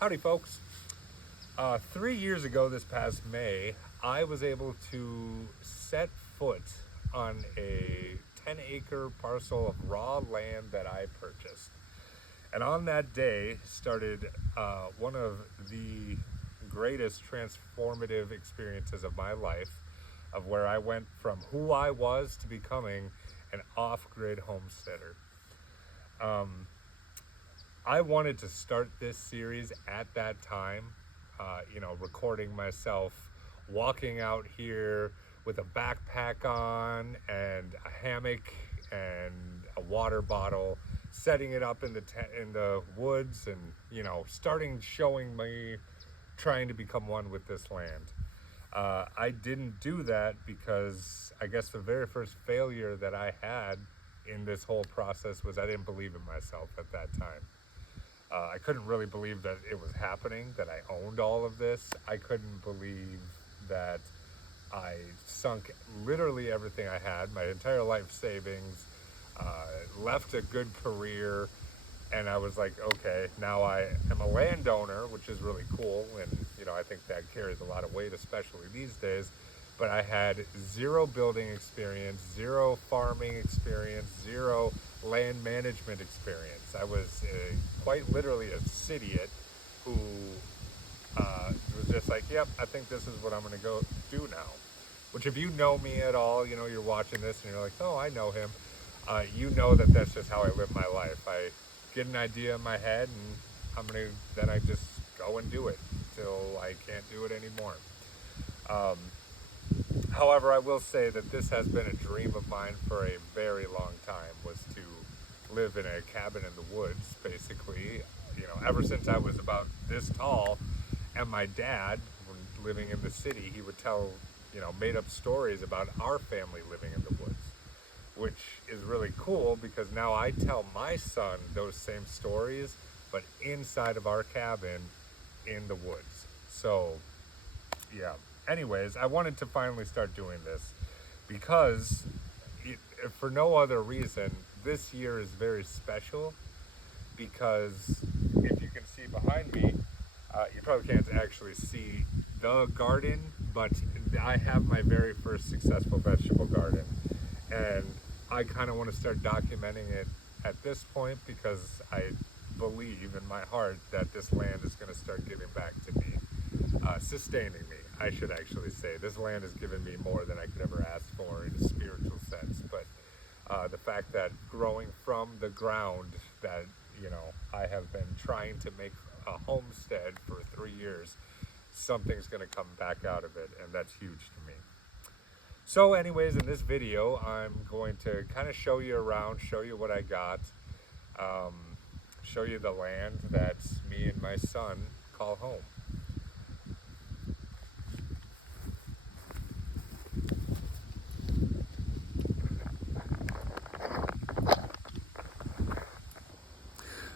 Howdy, folks. 3 years ago, this past May, I was able to set foot on a 10-acre parcel of raw land that I purchased. And on that day started one of the greatest transformative experiences of my life, of where I went from who I was to becoming an off-grid homesteader. I wanted to start this series at that time, recording myself walking out here with a backpack on and a hammock and a water bottle, setting it up in the woods, and starting showing me trying to become one with this land. I didn't do that because I guess the very first failure that I had in this whole process was I didn't believe in myself at that time. I couldn't really believe that it was happening, that I owned all of this. I couldn't believe that I sunk literally everything I had, my entire life savings, left a good career, and I was like, okay, now I am a landowner, which is really cool, and I think that carries a lot of weight, especially these days. But I had zero building experience, zero farming experience, zero land management experience. I was quite literally a idiot who was just like, yep, I think this is what I'm going to go do now. Which, if you know me at all, you're watching this and you're like, oh, I know him. You know that that's just how I live my life. I get an idea in my head, and then I just go and do it till I can't do it anymore. However, I will say that this has been a dream of mine for a very long time, was to live in a cabin in the woods, basically, ever since I was about this tall. And my dad, when living in the city, he would tell, made up stories about our family living in the woods, which is really cool because now I tell my son those same stories, but inside of our cabin in the woods. So, yeah. Anyways, I wanted to finally start doing this because, for no other reason, this year is very special because if you can see behind me, you probably can't actually see the garden, but I have my very first successful vegetable garden, and I kind of want to start documenting it at this point because I believe in my heart that this land is going to start giving back to me, sustaining me. I should actually say this land has given me more than I could ever ask for in a spiritual sense, but the fact that growing from the ground that I have been trying to make a homestead for 3 years, something's going to come back out of it, and that's huge to me. So anyways, in this video, I'm going to kind of show you around, show you what I got, show you the land that me and my son call home.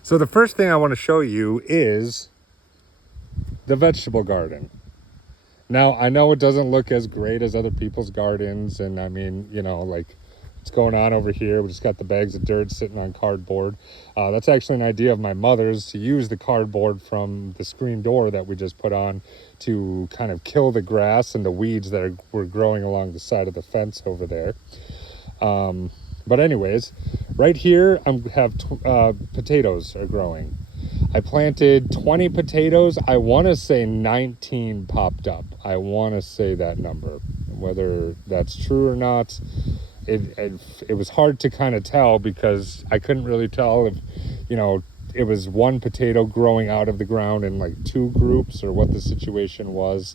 So the first thing I want to show you is the vegetable garden. Now, I know it doesn't look as great as other people's gardens, and I mean, like what's going on over here. We just got the bags of dirt sitting on cardboard. That's actually an idea of my mother's, to use the cardboard from the screen door that we just put on to kind of kill the grass and the weeds that were growing along the side of the fence over there. But anyways, right here I have potatoes are growing. I planted 20 potatoes. I want to say 19 popped up. I want to say that number. Whether that's true or not, it was hard to kind of tell because I couldn't really tell if, it was one potato growing out of the ground in like two groups or what the situation was.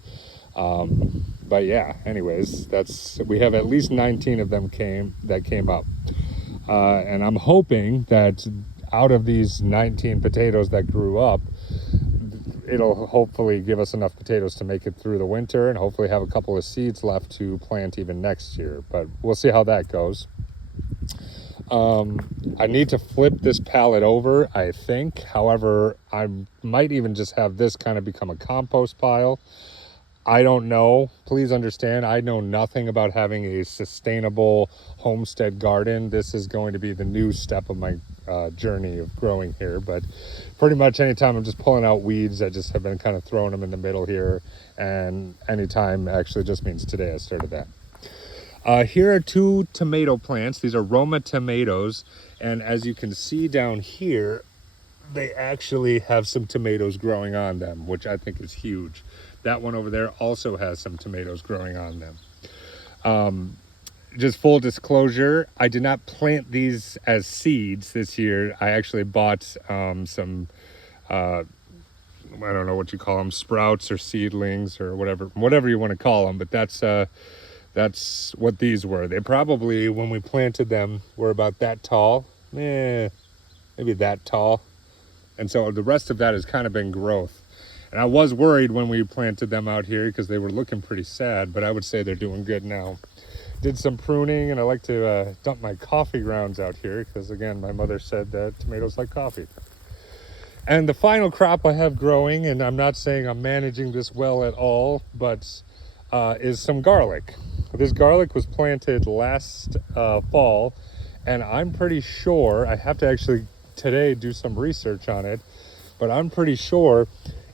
But yeah, anyways, we have at least 19 of them came up. And I'm hoping that out of these 19 potatoes that grew up, it'll hopefully give us enough potatoes to make it through the winter and hopefully have a couple of seeds left to plant even next year. But we'll see how that goes. I need to flip this pallet over, I think. However, I might even just have this kind of become a compost pile. I don't know. Please understand, I know nothing about having a sustainable homestead garden. This is going to be the new step of my journey of growing here, but pretty much anytime I'm just pulling out weeds, I just have been kind of throwing them in the middle here, and anytime actually just means today I started that. Here are 2 tomato plants. These are Roma tomatoes, and as you can see down here, they actually have some tomatoes growing on them, which I think is huge. That one over there also has some tomatoes growing on them. Just full disclosure, I did not plant these as seeds this year. I actually bought some, I don't know what you call them, sprouts or seedlings or whatever you want to call them, but that's what these were. They probably, when we planted them, were about that tall, maybe that tall. And so the rest of that has kind of been growth. And I was worried when we planted them out here because they were looking pretty sad, but I would say they're doing good now. Did some pruning, and I like to dump my coffee grounds out here because, again, my mother said that tomatoes like coffee. And the final crop I have growing, and I'm not saying I'm managing this well at all, but is some garlic. This garlic was planted last fall, and I'm pretty sure, I have to actually today do some research on it, but I'm pretty sure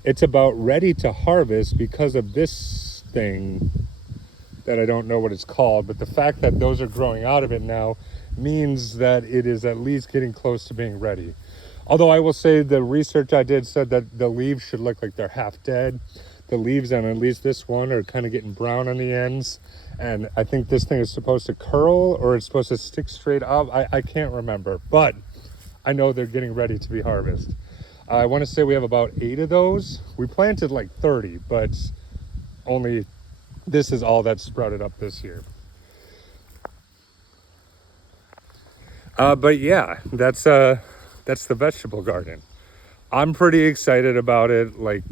it's about ready to harvest because of this thing that I don't know what it's called, but the fact that those are growing out of it now means that it is at least getting close to being ready. Although I will say the research I did said that the leaves should look like they're half dead. The leaves on at least this one are kind of getting brown on the ends, and I think this thing is supposed to curl or it's supposed to stick straight up. I can't remember, but I know they're getting ready to be harvested. I want to say we have about 8 of those. We planted like 30, but only this is all that sprouted up this year. But yeah, that's the vegetable garden. I'm pretty excited about it. Like,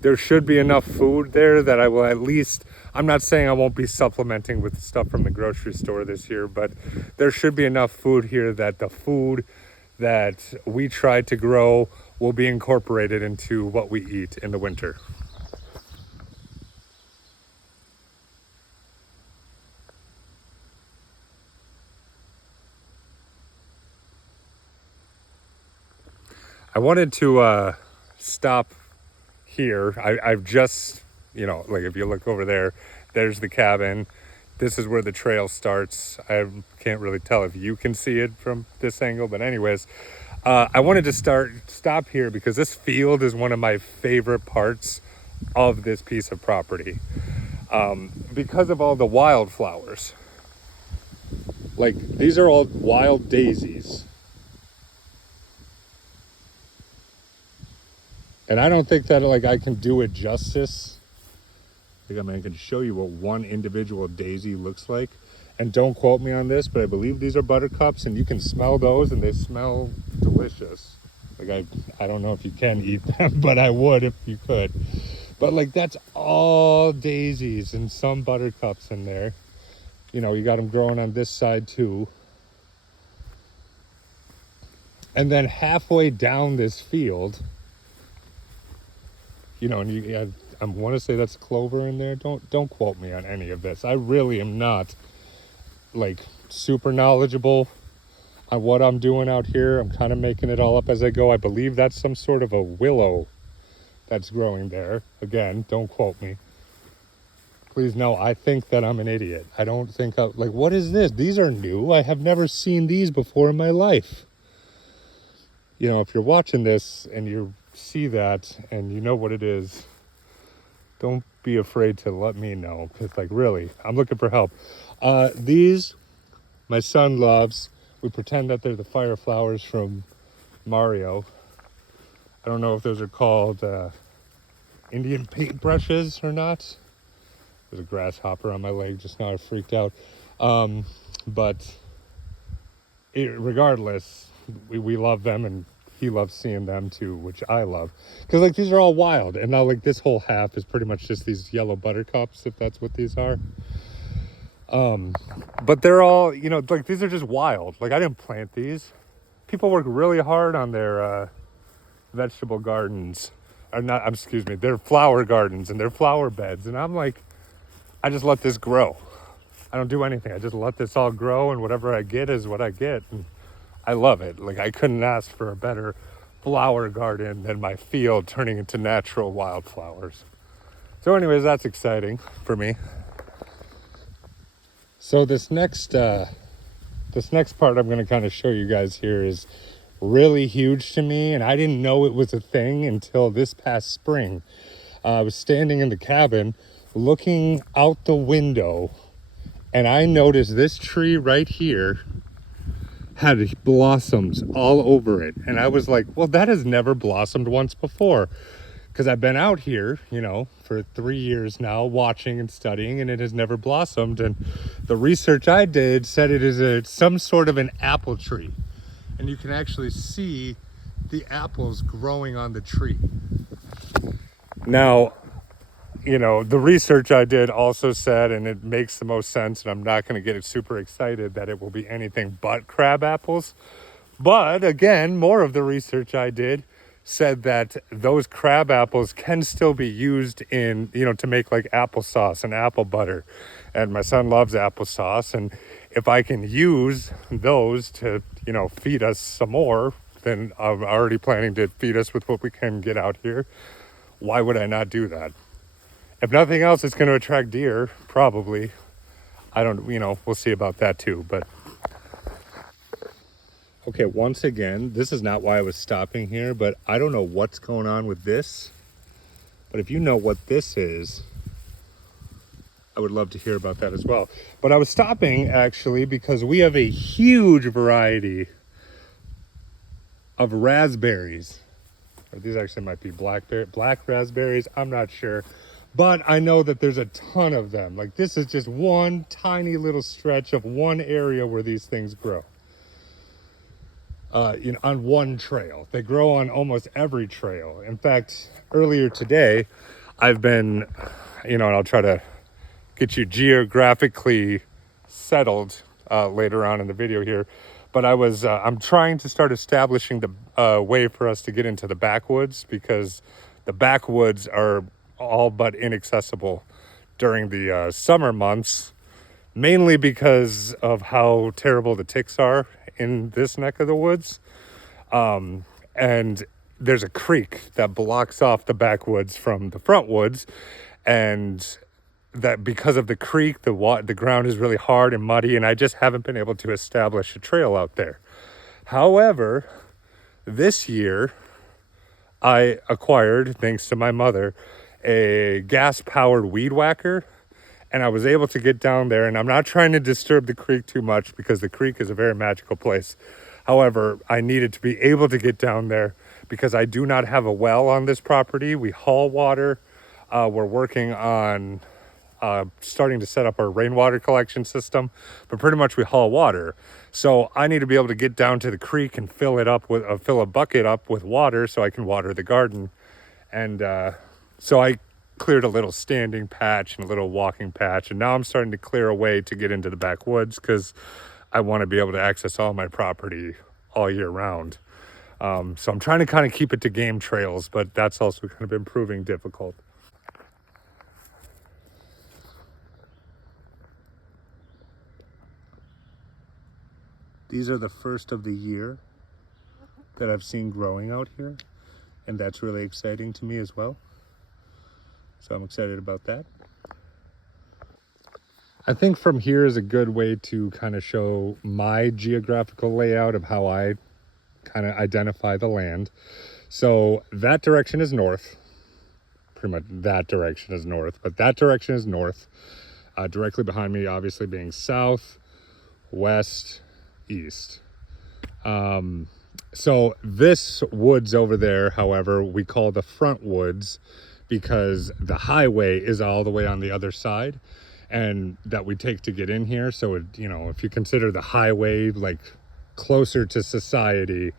there should be enough food there that I will at least, I'm not saying I won't be supplementing with stuff from the grocery store this year, but there should be enough food here that the food that we tried to grow will be incorporated into what we eat in the winter. I wanted to stop here. I've just, like if you look over there, there's the cabin. This is where the trail starts. I can't really tell if you can see it from this angle, but anyways, I wanted to stop here because this field is one of my favorite parts of this piece of property, because of all the wildflowers. Like, these are all wild daisies. And I don't think that I can do it justice. I can show you what one individual daisy looks like. And don't quote me on this, but I believe these are buttercups, and you can smell those and they smell delicious. I don't know if you can eat them, but I would if you could. But that's all daisies and some buttercups in there. You got them growing on this side too. And then halfway down this field, and I want to say that's clover in there. Don't quote me on any of this. I really am not super knowledgeable on what I'm doing out here. I'm kind of making it all up as I go. I believe that's some sort of a willow that's growing there. Again, don't quote me. Please know, I think that I'm an idiot. I don't think what is this? These are new. I have never seen these before in my life. If you're watching this and you see that and you know what it is, don't be afraid to let me know, because really, I'm looking for help. These my son loves. We pretend that they're the fire flowers from Mario. I don't know if those are called Indian paintbrushes or not. There's a grasshopper on my leg just now. I freaked out. But regardless, we love them, and he loves seeing them too, which I love. Because these are all wild. And now this whole half is pretty much just these yellow buttercups, if that's what these are. But they're all, these are just wild. I didn't plant these. People work really hard on their vegetable gardens. Or not, excuse me, their flower gardens and their flower beds. And I'm I just let this grow. I don't do anything. I just let this all grow, and whatever I get is what I get. And I love it. Like, I couldn't ask for a better flower garden than my field turning into natural wildflowers. So anyways, that's exciting for me. So this next part I'm going to kind of show you guys here is really huge to me, and I didn't know it was a thing until this past spring. I was standing in the cabin looking out the window, and I noticed this tree right here had blossoms all over it. And I was like, well, that has never blossomed once before. Because I've been out here, you know, for 3 years now, watching and studying, and it has never blossomed. And the research I did said it is some sort of an apple tree. And you can actually see the apples growing on the tree. Now, you know, the research I did also said, and it makes the most sense, and I'm not going to get super excited that it will be anything but crab apples. But again, more of the research I did said that those crab apples can still be used in, you know, to make like applesauce and apple butter. And my son loves applesauce. And if I can use those to, you know, feed us some more, then I'm already planning to feed us with what we can get out here. Why would I not do that? If nothing else, it's going to attract deer, probably. I don't, you know, we'll see about that too. But okay, once again, this is not why I was stopping here, but I don't know what's going on with this. But if you know what this is, I would love to hear about that as well. But I was stopping actually because we have a huge variety of raspberries. Or these actually might be black raspberries, I'm not sure. But I know that there's a ton of them. Like, this is just one tiny little stretch of one area where these things grow. You know, on one trail. They grow on almost every trail. In fact, earlier today, I've been, you know, and I'll try to get you geographically settled later on in the video here. But I'm trying to start establishing the way for us to get into the backwoods, because the backwoods are all but inaccessible during the summer months, mainly because of how terrible the ticks are in this neck of the woods. And there's a creek that blocks off the backwoods from the front woods, and that because of the creek, the ground is really hard and muddy, and I just haven't been able to establish a trail out there. However, this year I acquired, thanks to my mother, a gas-powered weed whacker, and I was able to get down there. And I'm not trying to disturb the creek too much, because the creek is a very magical place. However, I needed to be able to get down there because I do not have a well on this property. We haul water. We're working on starting to set up our rainwater collection system, but pretty much we haul water. So I need to be able to get down to the creek and fill a bucket up with water so I can water the garden. And so I cleared a little standing patch and a little walking patch, and now I'm starting to clear a way to get into the backwoods, because I want to be able to access all my property all year round. So I'm trying to kind of keep it to game trails, but that's also kind of been proving difficult. These are the first of the year that I've seen growing out here, and that's really exciting to me as well. So I'm excited about that. I think from here is a good way to kind of show my geographical layout of how I kind of identify the land. So that direction is north. Pretty much that direction is north, but that direction is north. Directly behind me, obviously, being south, west, east. So this woods over there, however, we call the front woods, because the highway is all the way on the other side, and that we take to get in here. So it, you know, if you consider the highway like closer to society,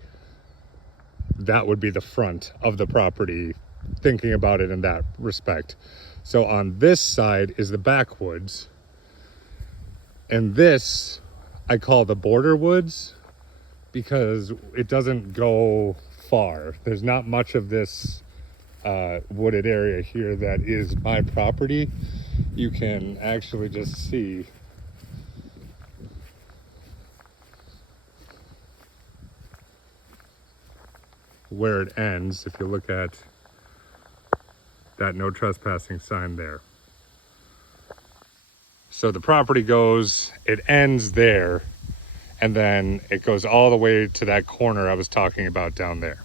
that would be the front of the property, thinking about it in that respect. So on this side is the backwoods, and this I call the border woods, because it doesn't go far. There's not much of this wooded area here that is my property. You can actually just see where it ends. If you look at that no trespassing sign there. So the property goes, it ends there, and then it goes all the way to that corner I was talking about down there.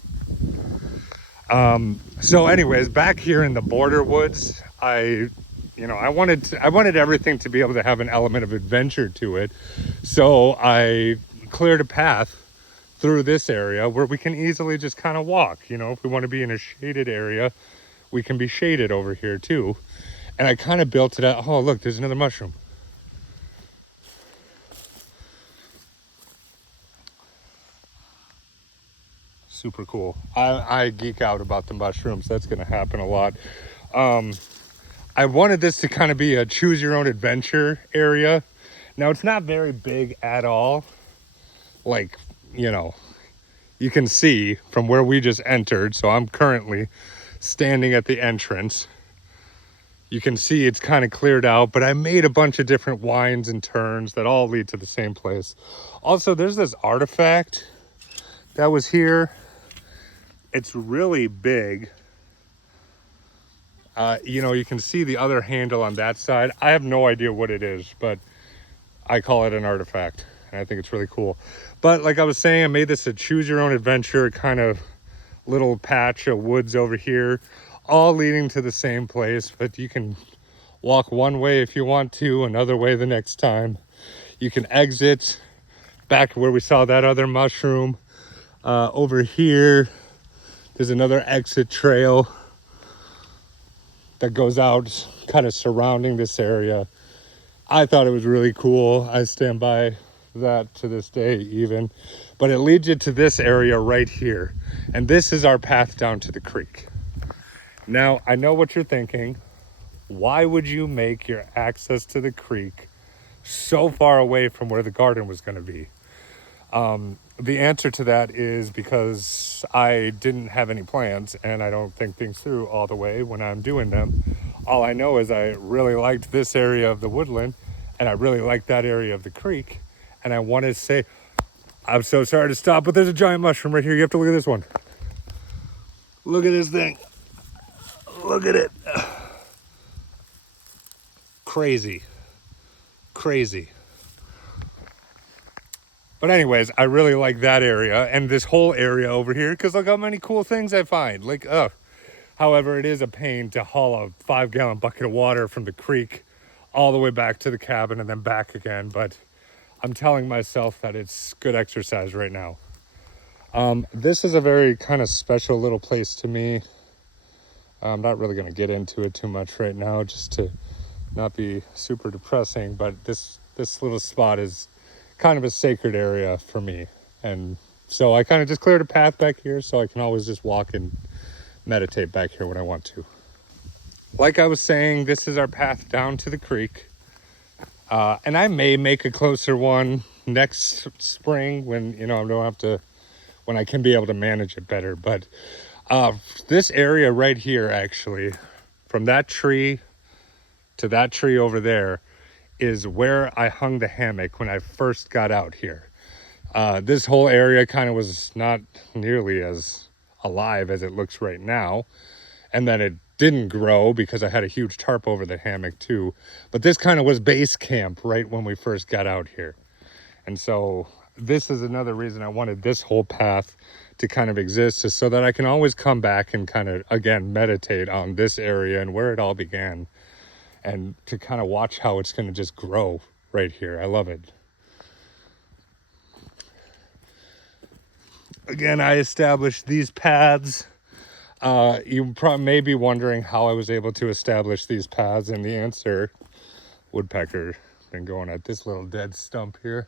So anyways, back here in the border woods, I wanted everything to be able to have an element of adventure to it. So I cleared a path through this area where we can easily just kind of walk. If we want to be in a shaded area, we can be shaded over here too. And I kind of built it out. Oh, look, there's another mushroom. Super cool. I geek out about the mushrooms. That's going to happen a lot. I wanted this to kind of be a choose your own adventure area. Now, it's not very big at all. Like, you can see from where we just entered. So I'm currently standing at the entrance. You can see it's kind of cleared out, but I made a bunch of different winds and turns that all lead to the same place. Also, there's this artifact that was here. It's really big. You can see the other handle on that side. I have no idea what it is, but I call it an artifact, and I think it's really cool. But like I was saying, I made this a choose your own adventure kind of little patch of woods over here, all leading to the same place, but you can walk one way if you want to, another way the next time. You can exit back where we saw that other mushroom. Over here, there's another exit trail that goes out kind of surrounding this area. I thought it was really cool. I stand by that to this day even. But it leads you to this area right here. And this is our path down to the creek. Now, I know what you're thinking. Why would you make your access to the creek so far away from where the garden was going to be? The answer to that is because I didn't have any plans and I don't think things through all the way when I'm doing them. All I know is I really liked this area of the woodland and I really liked that area of the creek. And I want to say, I'm so sorry to stop, but there's a giant mushroom right here. You have to look at this one. Look at this thing. Look at it. Crazy. But anyways, I really like that area and this whole area over here because look how many cool things I find. However, it is a pain to haul a 5-gallon bucket of water from the creek all the way back to the cabin and then back again. But I'm telling myself that it's good exercise right now. This is a very kind of special little place to me. I'm not really going to get into it too much right now just to not be super depressing. But this little spot is kind of a sacred area for me, and so I kind of just cleared a path back here so I can always just walk and meditate back here when I want to. Like I was saying, this is our path down to the creek, and I may make a closer one next spring when when I can be able to manage it better. But this area right here, actually, from that tree to that tree over there, is where I hung the hammock when I first got out here. This whole area kind of was not nearly as alive as it looks right now. And then it didn't grow because I had a huge tarp over the hammock too. But this kind of was base camp right when we first got out here. And so this is another reason I wanted this whole path to kind of exist, is so that I can always come back and kind of, again, meditate on this area and where it all began. And to kind of watch how it's going to just grow right here. I love it. Again, I established these paths. You may be wondering how I was able to establish these paths, and the answer, woodpecker been going at this little dead stump here.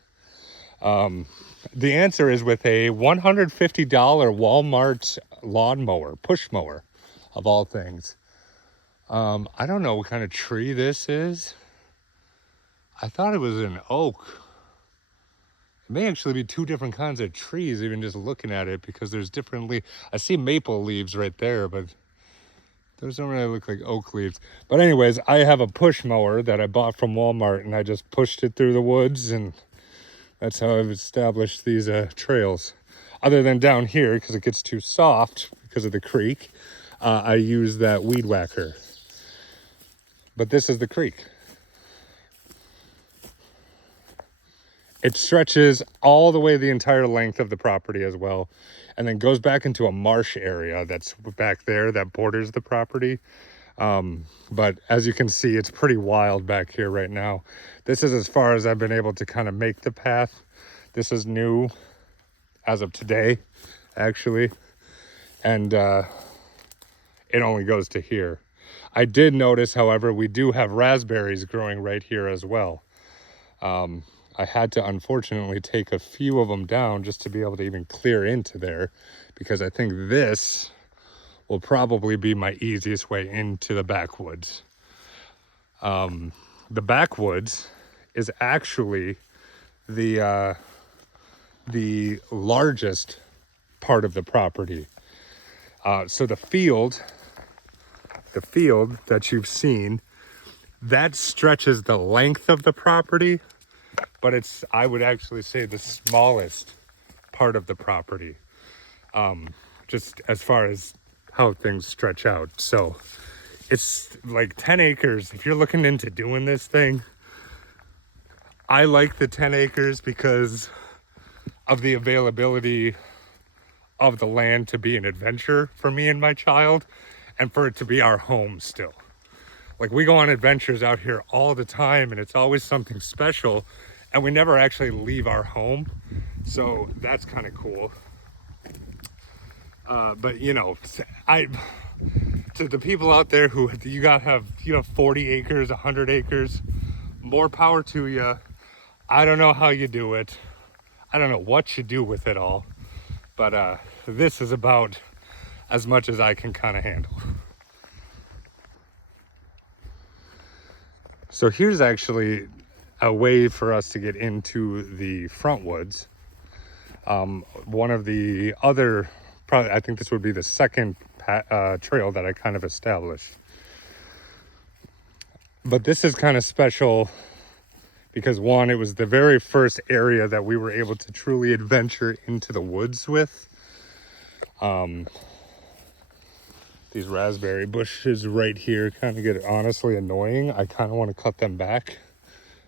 The answer is with a $150 Walmart lawnmower, push mower, of all things. I don't know what kind of tree this is. I thought it was an oak. It may actually be two different kinds of trees, even just looking at it, because there's different leaves. I see maple leaves right there, but those don't really look like oak leaves. But anyways, I have a push mower that I bought from Walmart, and I just pushed it through the woods, and that's how I've established these trails. Other than down here, because it gets too soft because of the creek, I use that weed whacker. But this is the creek. It stretches all the way the entire length of the property as well, and then goes back into a marsh area that's back there that borders the property. But as you can see, it's pretty wild back here right now. This is as far as I've been able to kind of make the path. This is new as of today, actually. And it only goes to here. I did notice, however, we do have raspberries growing right here as well. I had to unfortunately take a few of them down just to be able to even clear into there, because I think this will probably be my easiest way into the backwoods. The backwoods is actually the largest part of the property. So the field that you've seen, that stretches the length of the property, but it's, I would actually say, the smallest part of the property, just as far as how things stretch out. So it's like 10 acres. If you're looking into doing this thing, I like the 10 acres because of the availability of the land to be an adventure for me and my child, and for it to be our home still. Like, we go on adventures out here all the time, and it's always something special, and we never actually leave our home. So that's kind of cool. But you know, to the people out there who you have 40 acres, 100 acres, more power to you. I don't know how you do it. I don't know what you do with it all, but this is about as much as I can kind of handle. So here's actually a way for us to get into the front woods. One of the other, probably, I think this would be the second trail that I kind of established. But this is kind of special because, one, it was the very first area that we were able to truly adventure into the woods with. These raspberry bushes right here kind of get honestly annoying. I kind of want to cut them back,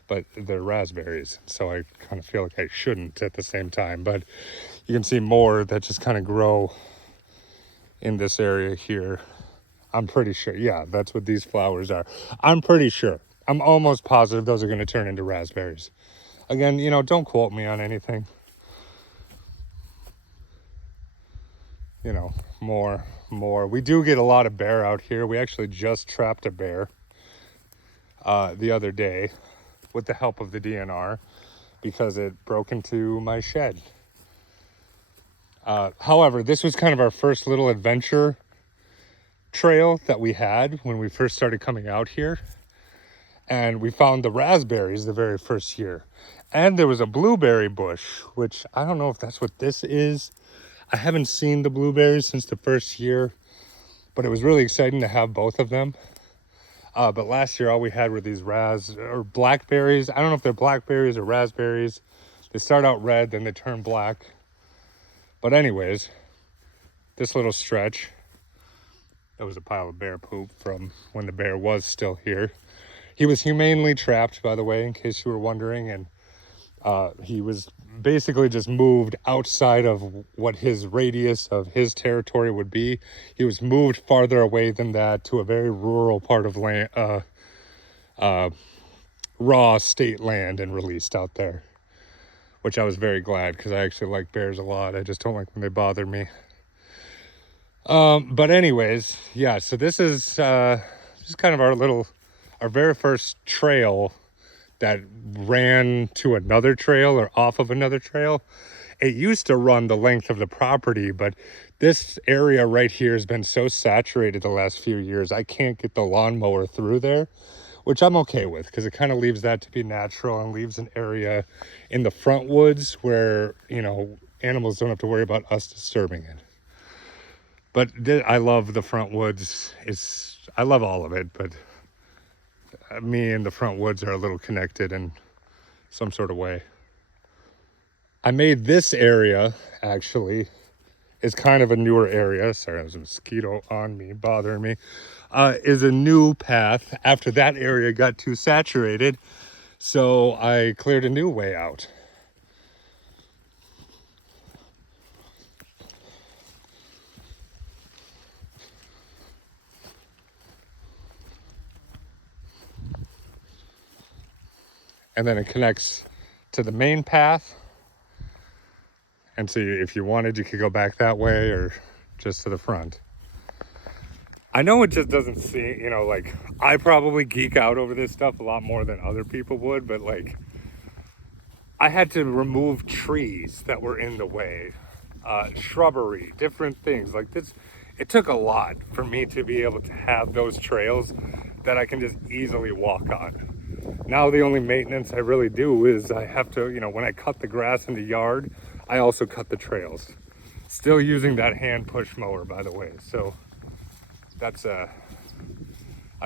but they're raspberries, so I kind of feel like I shouldn't at the same time. But you can see more that just kind of grow in this area here. I'm pretty sure, yeah, that's what these flowers are. I'm pretty sure. I'm almost positive those are going to turn into raspberries. Again, don't quote me on anything. More. We do get a lot of bear out here. We actually just trapped a bear the other day with the help of the DNR because it broke into my shed. However, this was kind of our first little adventure trail that we had when we first started coming out here. And we found the raspberries the very first year. And there was a blueberry bush, which I don't know if that's what this is. I haven't seen the blueberries since the first year, but it was really exciting to have both of them. But last year, all we had were these blackberries. I don't know if they're blackberries or raspberries. They start out red, then they turn black. But anyways, this little stretch, that was a pile of bear poop from when the bear was still here. He was humanely trapped, by the way, in case you were wondering, and he was basically just moved outside of what his radius of his territory would be. He was moved farther away than that to a very rural part of land, raw state land, and released out there, which I was very glad because I actually like bears a lot. I just don't like when they bother me. But anyways, yeah, so this is just kind of our very first trail that ran to another trail or off of another trail. It used to run the length of the property, but this area right here has been so saturated the last few years, I can't get the lawnmower through there, which I'm okay with because it kind of leaves that to be natural and leaves an area in the front woods where, animals don't have to worry about us disturbing it. But I love the front woods. I love all of it, but me and the front woods are a little connected in some sort of way. I made this area, actually, is kind of a newer area. Sorry, there's a mosquito on me, bothering me. Is a new path after that area got too saturated. So I cleared a new way out. And then it connects to the main path. And so if you wanted, you could go back that way or just to the front. I know it just doesn't seem, you know, like I probably geek out over this stuff a lot more than other people would, but like I had to remove trees that were in the way, shrubbery, different things like this. It took a lot for me to be able to have those trails that I can just easily walk on. Now the only maintenance I really do is I have to, you know, when I cut the grass in the yard, I also cut the trails. Still using that hand push mower, by the way. So that's I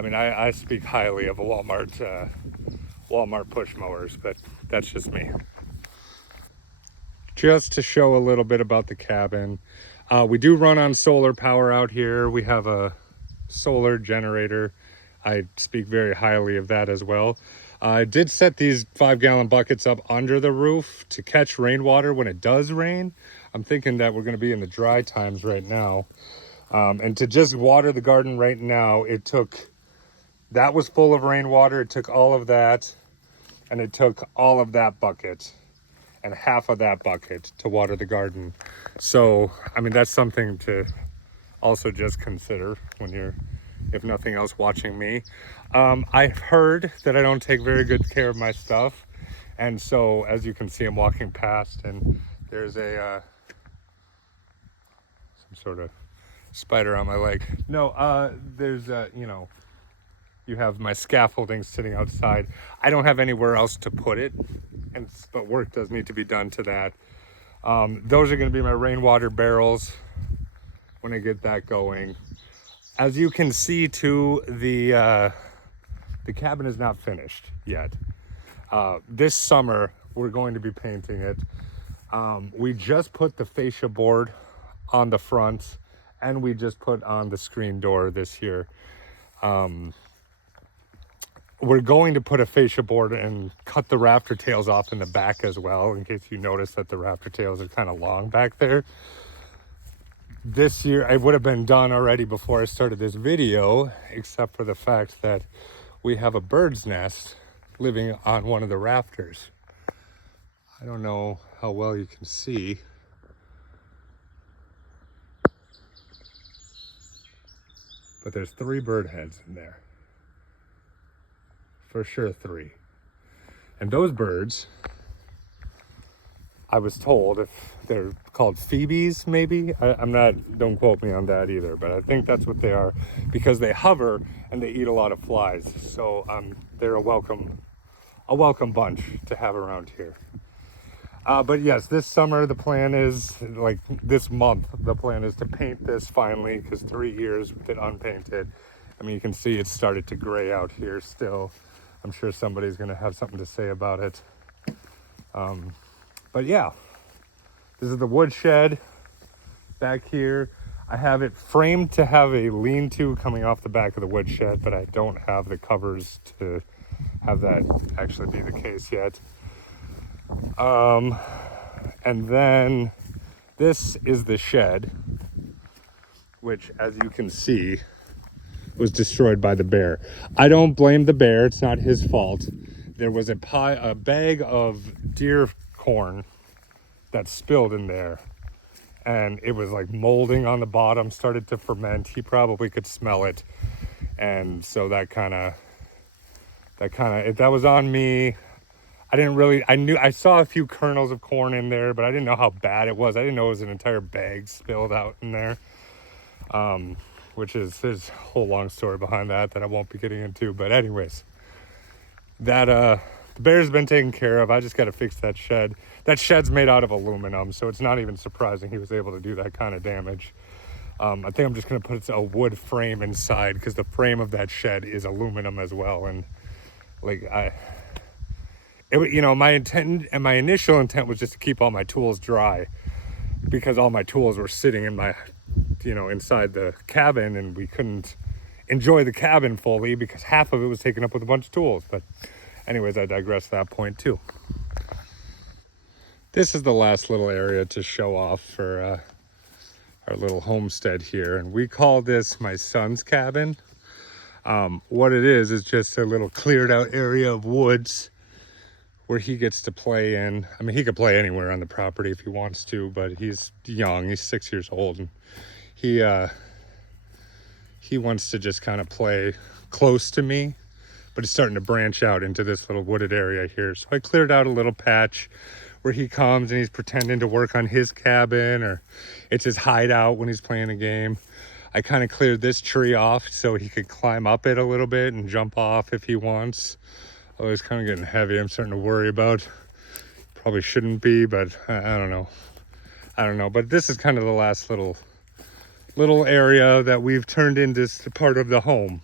mean, I speak highly of a Walmart push mowers, but that's just me. Just to show a little bit about the cabin, we do run on solar power out here. We have a solar generator. I speak very highly of that as well. I did set these 5-gallon buckets up under the roof to catch rainwater when it does rain. I'm thinking that we're going to be in the dry times right now. And to just water the garden right now, that was full of rainwater. It took all of that, and it took all of that bucket and half of that bucket to water the garden. So, I mean, that's something to also just consider when you're, if nothing else, watching me. I've heard that I don't take very good care of my stuff. And so, as you can see, I'm walking past and there's some sort of spider on my leg. No, there's, you know, you have my scaffolding sitting outside. I don't have anywhere else to put it, but work does need to be done to that. Those are going to be my rainwater barrels when I get that going. As you can see, too, the cabin is not finished yet. This summer, we're going to be painting it. We just put the fascia board on the front, and we just put on the screen door this year. We're going to put a fascia board and cut the rafter tails off in the back as well, in case you notice that the rafter tails are kind of long back there. This year, it would have been done already before I started this video, except for the fact that we have a bird's nest living on one of the rafters. I don't know how well you can see. But there's 3 bird heads in there. For sure 3. And those birds, I was told, if they're called phoebes, maybe. I'm not, don't quote me on that either, but I think that's what they are, because they hover and they eat a lot of flies. So they're a welcome bunch to have around here. But yes, this summer the plan is, like this month, the plan is to paint this finally, because 3 years with it unpainted. I mean, you can see it's started to gray out here still. I'm sure somebody's going to have something to say about it. But yeah, this is the woodshed back here. I have it framed to have a lean-to coming off the back of the woodshed, but I don't have the covers to have that actually be the case yet. And then this is the shed, which, as you can see, was destroyed by the bear. I don't blame the bear. It's not his fault. There was a bag of deer corn that spilled in there, and it was like molding on the bottom, started to ferment. He probably could smell it, and so that was on me. I saw a few kernels of corn in there, but I didn't know how bad it was. I didn't know it was an entire bag spilled out in there. There's a whole long story behind that I won't be getting into. But anyways, the bear's been taken care of. I just got to fix that shed. That shed's made out of aluminum, so it's not even surprising he was able to do that kind of damage. I think I'm just going to put a wood frame inside, because the frame of that shed is aluminum as well. And like my intent and my initial intent was just to keep all my tools dry, because all my tools were sitting in my, inside the cabin, and we couldn't enjoy the cabin fully because half of it was taken up with a bunch of tools. But anyways, I digress at that point too. This is the last little area to show off for our little homestead here, and we call this my son's cabin. What it is just a little cleared out area of woods where he gets to play in. I mean, he could play anywhere on the property if he wants to, but he's young. He's 6 years old, and he wants to just kind of play close to me, but he's starting to branch out into this little wooded area here. So I cleared out a little patch where he comes and he's pretending to work on his cabin, or it's his hideout when he's playing a game. I kind of cleared this tree off so he could climb up it a little bit and jump off if he wants. Although it's kind of getting heavy, I'm starting to worry about. Probably shouldn't be, but I don't know. But this is kind of the last little area that we've turned into part of the home.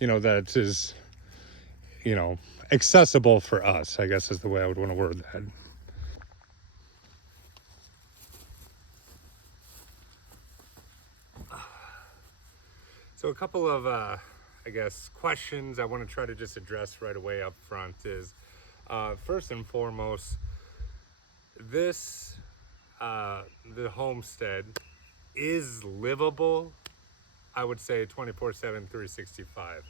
That is, accessible for us, I guess is the way I would want to word that. So a couple of, questions I want to try to just address right away up front is, first and foremost, the homestead is livable, I would say 24/7, 365.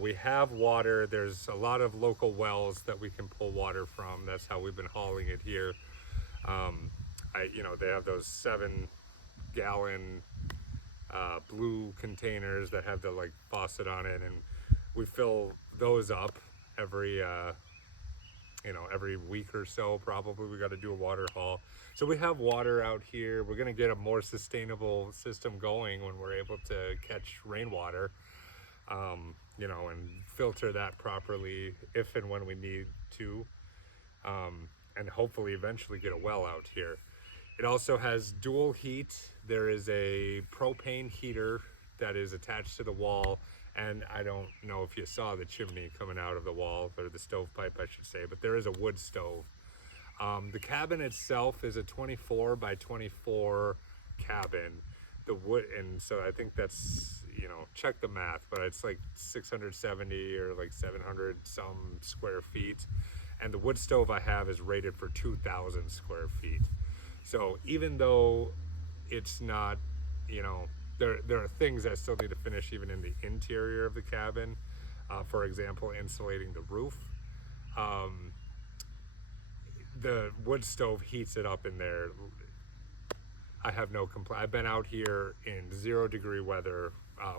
We have water. There's a lot of local wells that we can pull water from. That's how we've been hauling it here. They have those 7-gallon blue containers that have the faucet on it, and we fill those up every week or so. Probably we got to do a water haul. So we have water out here. We're going to get a more sustainable system going when we're able to catch rainwater, and filter that properly if and when we need to, and hopefully eventually get a well out here. It also has dual heat. There is a propane heater that is attached to the wall, and I don't know if you saw the chimney coming out of the wall, or the stovepipe I should say, but there is a wood stove. The cabin itself is a 24 by 24 cabin. The wood, and so I think that's, check the math, but it's 670 or 700 some square feet. And the wood stove I have is rated for 2,000 square feet. So even though it's not, there are things that still need to finish even in the interior of the cabin. For example, insulating the roof. The wood stove heats it up in there. I have no complaint. I've been out here in 0-degree weather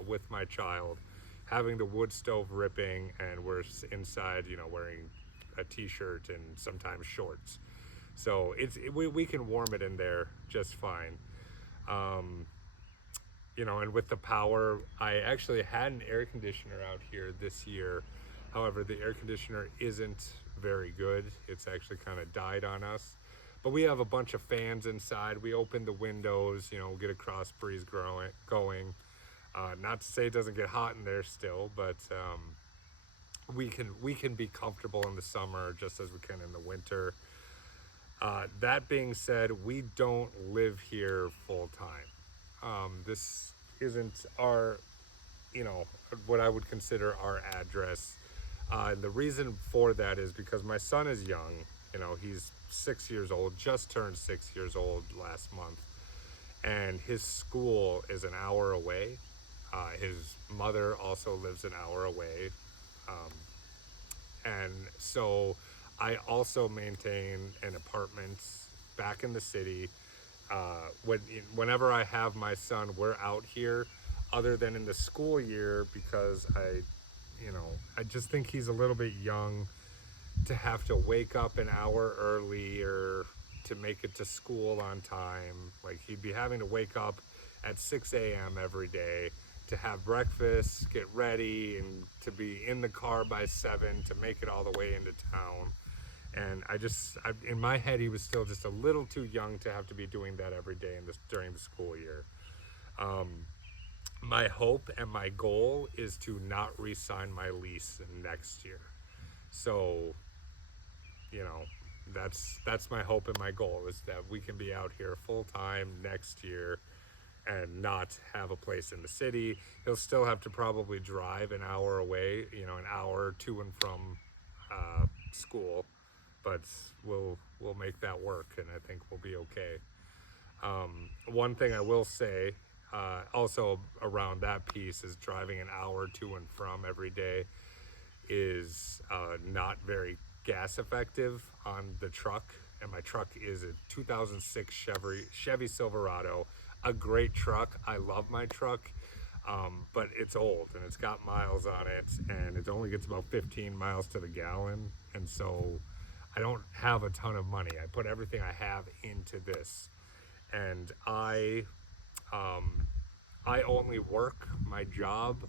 with my child, having the wood stove ripping, and we're inside, wearing a t-shirt and sometimes shorts. So we can warm it in there just fine. And with the power, I actually had an air conditioner out here this year. However, the air conditioner isn't very good. It's actually kind of died on us. But we have a bunch of fans inside. We open the windows, get a cross breeze going. Not to say it doesn't get hot in there still, but we can be comfortable in the summer just as we can in the winter. That being said, we don't live here full time. This isn't our, what I would consider our address. The reason for that is because my son is young. He's 6 years old, just turned 6 years old last month. And his school is an hour away. His mother also lives an hour away. And so I also maintain an apartment back in the city. Whenever I have my son, we're out here, other than in the school year, because I just think he's a little bit young to have to wake up an hour earlier to make it to school on time. He'd be having to wake up at 6 a.m. every day to have breakfast, get ready, and to be in the car by 7 to make it all the way into town. And in my head, he was still just a little too young to have to be doing that every day during the school year. My hope and my goal is to not re-sign my lease next year. So you know, that's my hope and my goal, is that we can be out here full time next year and not have a place in the city. He'll still have to probably drive an hour away, you know, an hour to and from school, but we'll make that work, and I think we'll be okay. One thing I will say, also around that piece, is driving an hour to and from every day is not very gas effective on the truck. And my truck is a 2006 Chevy Silverado, a great truck. I love my truck, but it's old and it's got miles on it, and it only gets about 15 miles to the gallon. And so I don't have a ton of money. I put everything I have into this, and I only work my job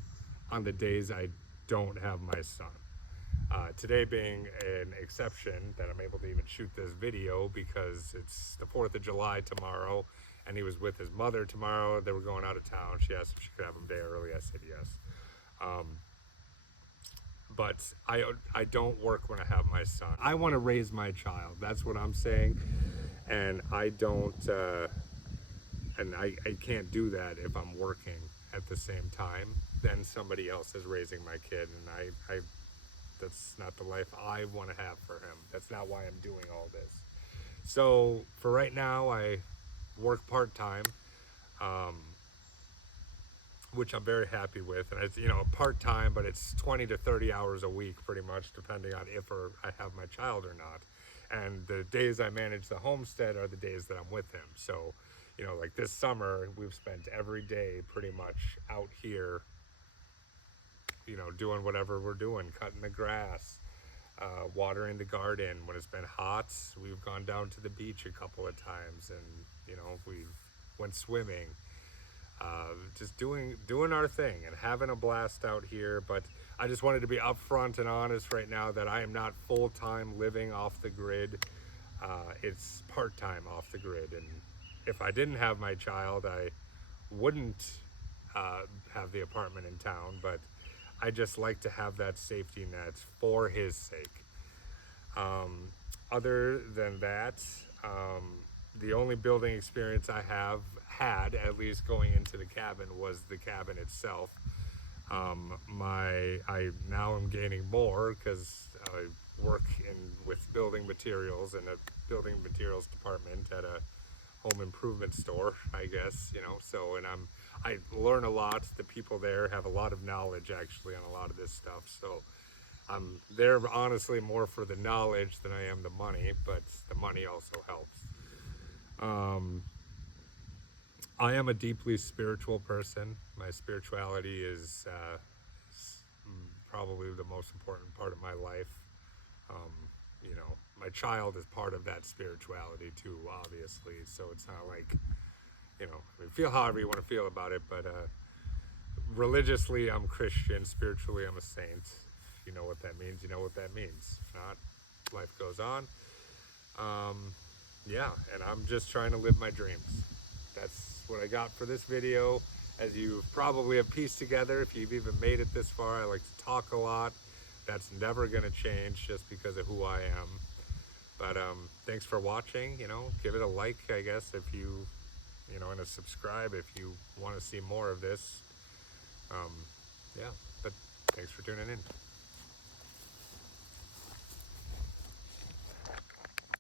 on the days I don't have my son. Today being an exception that I'm able to even shoot this video, because it's the 4th of July tomorrow, and he was with his mother tomorrow. They were going out of town. She asked if she could have him day early. I said yes. But I don't work when I have my son. I want to raise my child. That's what I'm saying. And I don't, and I can't do that if I'm working at the same time. Then somebody else is raising my kid, and I that's not the life I want to have for him. That's not why I'm doing all this. So for right now, I work part-time, which I'm very happy with. And it's, you know, part-time, but it's 20 to 30 hours a week, pretty much, depending on if I have my child or not. And the days I manage the homestead are the days that I'm with him. So, you know, like this summer, we've spent every day pretty much out here, you know, doing whatever we're doing, cutting the grass, watering the garden. When it's been hot, we've gone down to the beach a couple of times, and, you know, we've went swimming, just doing our thing and having a blast out here. But I just wanted to be upfront and honest right now that I am not full-time living off the grid. It's part-time off the grid, and if I didn't have my child, I wouldn't have the apartment in town, but I just like to have that safety net for his sake. Other than that, the only building experience I have had, at least going into the cabin, was the cabin itself. I now am gaining more because I work with building materials in a building materials department at a home improvement store, I guess, you know. So, and I learn a lot. The people there have a lot of knowledge, actually, on a lot of this stuff. So I'm there honestly more for the knowledge than I am the money, but the money also helps. I am a deeply spiritual person. My spirituality is probably the most important part of my life. You know, my child is part of that spirituality too, obviously. So it's not like, you know, I mean, feel however you want to feel about it, but religiously I'm Christian, spiritually I'm a saint. If you know what that means, you know what that means. If not, life goes on. Yeah, and I'm just trying to live my dreams. That's what I got for this video. As you probably have pieced together, if you've even made it this far, I like to talk a lot. That's never going to change just because of who I am. But thanks for watching. You know, give it a like, I guess, if you know, and a subscribe if you want to see more of this. Yeah, but thanks for tuning in.